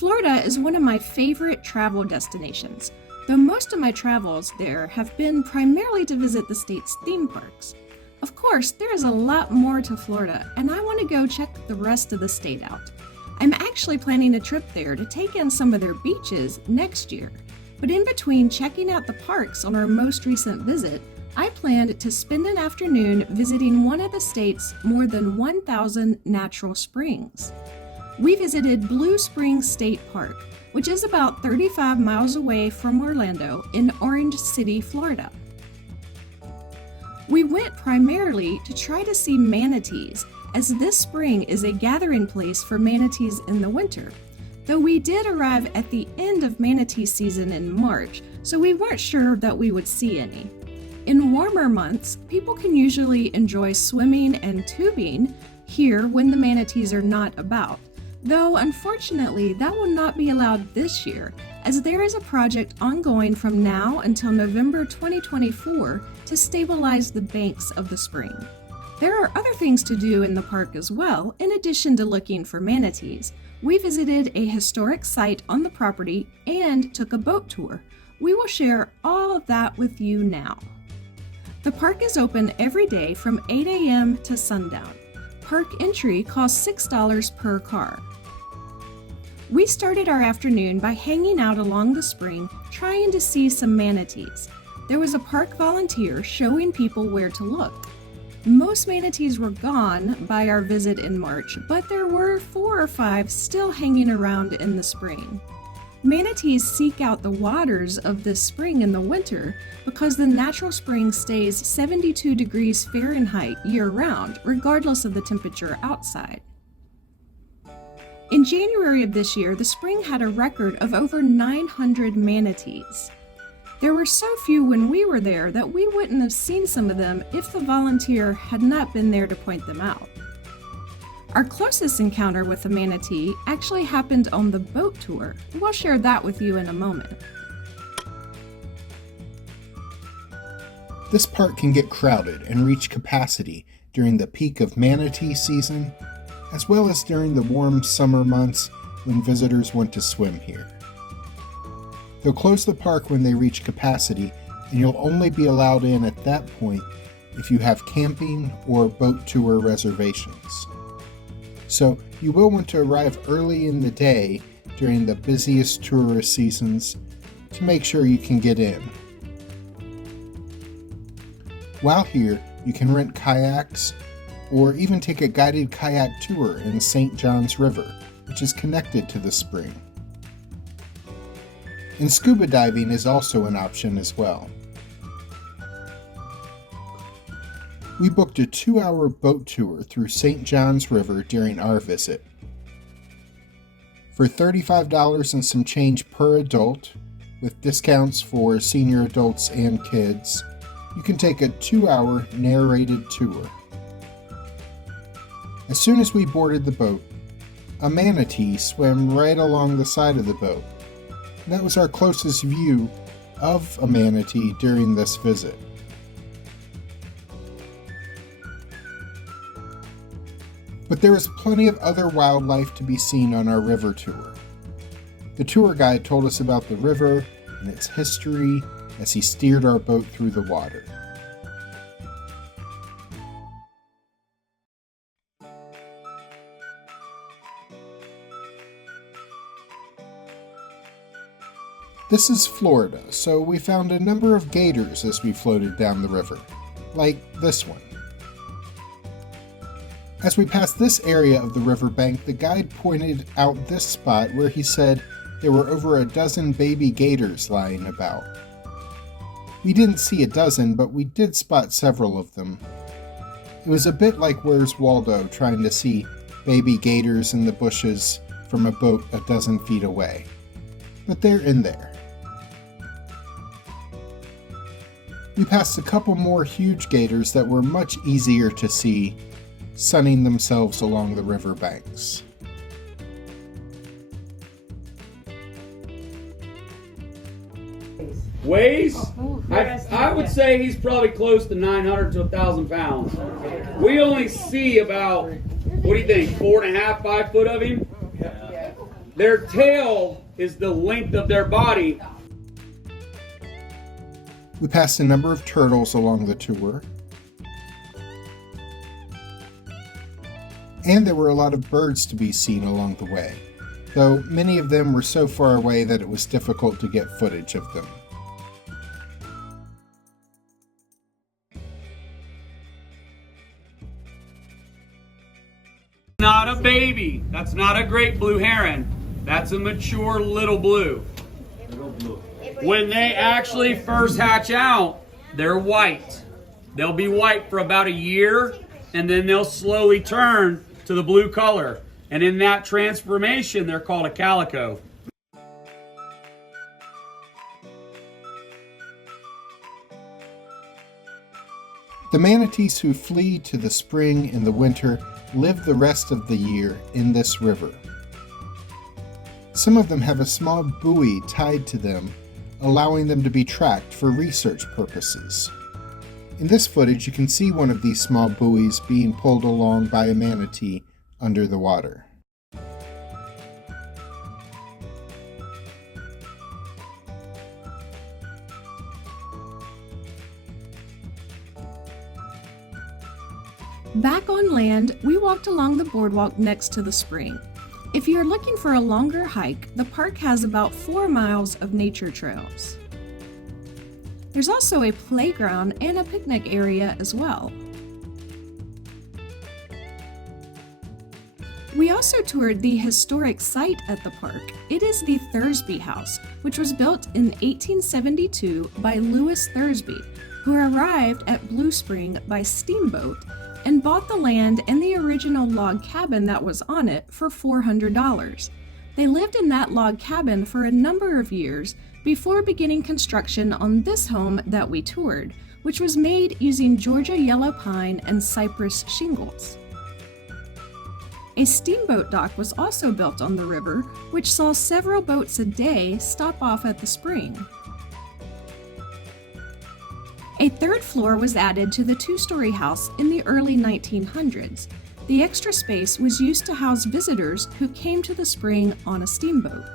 Florida is one of my favorite travel destinations, though most of my travels there have been primarily to visit the state's theme parks. Of course, there is a lot more to Florida, and I want to go check the rest of the state out. I'm actually planning a trip there to take in some of their beaches next year, but in between checking out the parks on our most recent visit, I planned to spend an afternoon visiting one of the state's more than 1,000 natural springs. We visited Blue Springs State Park, which is about 35 miles away from Orlando in Orange City, Florida. We went primarily to try to see manatees, as this spring is a gathering place for manatees in the winter, though we did arrive at the end of manatee season in March, so we weren't sure that we would see any. In warmer months, people can usually enjoy swimming and tubing here when the manatees are not about, though unfortunately that will not be allowed this year, as there is a project ongoing from now until November 2024 to stabilize the banks of the spring. There are other things to do in the park as well, in addition to looking for manatees. We visited a historic site on the property and took a boat tour. We will share all of that with you now. The park is open every day from 8 a.m. to sundown. Park entry costs $6 per car. We started our afternoon by hanging out along the spring, trying to see some manatees. There was a park volunteer showing people where to look. Most manatees were gone by our visit in March, but there were 4 or 5 still hanging around in the spring. Manatees seek out the waters of this spring in the winter because the natural spring stays 72 degrees Fahrenheit year-round, regardless of the temperature outside. In January of this year, the spring had a record of over 900 manatees. There were so few when we were there that we wouldn't have seen some of them if the volunteer had not been there to point them out. Our closest encounter with a manatee actually happened on the boat tour. We'll share that with you in a moment. This park can get crowded and reach capacity during the peak of manatee season, as well as during the warm summer months when visitors want to swim here. They'll close the park when they reach capacity, and you'll only be allowed in at that point if you have camping or boat tour reservations. So you will want to arrive early in the day during the busiest tourist seasons to make sure you can get in. While here, you can rent kayaks or even take a guided kayak tour in St. John's River, which is connected to the spring. And scuba diving is also an option as well. We booked a 2-hour boat tour through St. John's River during our visit. For $35 and some change per adult, with discounts for senior adults and kids, you can take a 2-hour narrated tour. As soon as we boarded the boat, a manatee swam right along the side of the boat. And that was our closest view of a manatee during this visit. But there is plenty of other wildlife to be seen on our river tour. The tour guide told us about the river and its history as he steered our boat through the water. This is Florida, so we found a number of gators as we floated down the river, like this one. As we passed this area of the riverbank, the guide pointed out this spot where he said there were over a dozen baby gators lying about. We didn't see a dozen, but we did spot several of them. It was a bit like Where's Waldo trying to see baby gators in the bushes from a boat a dozen feet away. But they're in there. We passed a couple more huge gators that were much easier to see, sunning themselves along the river banks. Weighs? I would say he's probably close to 900 to 1,000 pounds. We only see about, what do you think, 4.5, 5 foot of him? Their tail is the length of their body. We passed a number of turtles along the tour. And there were a lot of birds to be seen along the way, though many of them were so far away that it was difficult to get footage of them. Not a baby. That's not a great blue heron. That's a mature little blue. When they actually first hatch out, they're white. They'll be white for about a year, and then they'll slowly turn to the blue color. And in that transformation, they're called a calico. The manatees who flee to the spring and the winter live the rest of the year in this river. Some of them have a small buoy tied to them, allowing them to be tracked for research purposes. In this footage, you can see one of these small buoys being pulled along by a manatee under the water. Back on land, we walked along the boardwalk next to the spring. If you're looking for a longer hike, the park has about 4 miles of nature trails. There's also a playground and a picnic area as well. We also toured the historic site at the park. It is the Thursby House, which was built in 1872 by Lewis Thursby, who arrived at Blue Spring by steamboat and bought the land and the original log cabin that was on it for $400. They lived in that log cabin for a number of years before beginning construction on this home that we toured, which was made using Georgia yellow pine and cypress shingles. A steamboat dock was also built on the river, which saw several boats a day stop off at the spring. A third floor was added to the 2-story house in the early 1900s. The extra space was used to house visitors who came to the spring on a steamboat.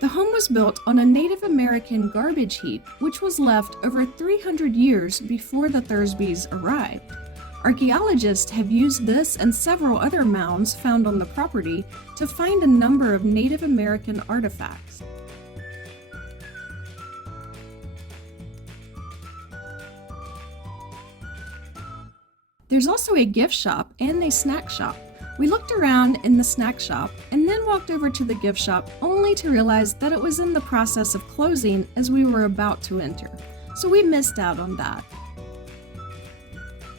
The home was built on a Native American garbage heap, which was left over 300 years before the Thursbys arrived. Archaeologists have used this and several other mounds found on the property to find a number of Native American artifacts. There's also a gift shop and a snack shop. We looked around in the snack shop and then walked over to the gift shop only to realize that it was in the process of closing as we were about to enter, so we missed out on that.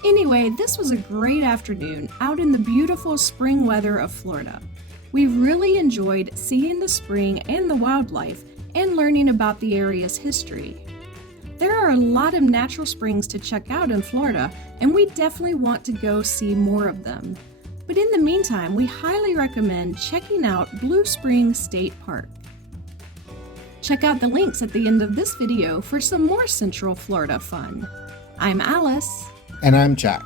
Anyway, this was a great afternoon out in the beautiful spring weather of Florida. We really enjoyed seeing the spring and the wildlife and learning about the area's history. There are a lot of natural springs to check out in Florida, and we definitely want to go see more of them. But in the meantime, we highly recommend checking out Blue Spring State Park. Check out the links at the end of this video for some more Central Florida fun. I'm Alice. And I'm Jack.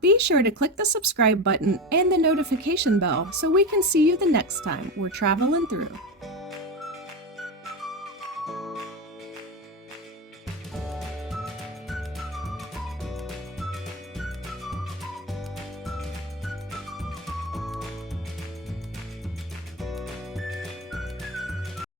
Be sure to click the subscribe button and the notification bell so we can see you the next time we're traveling through.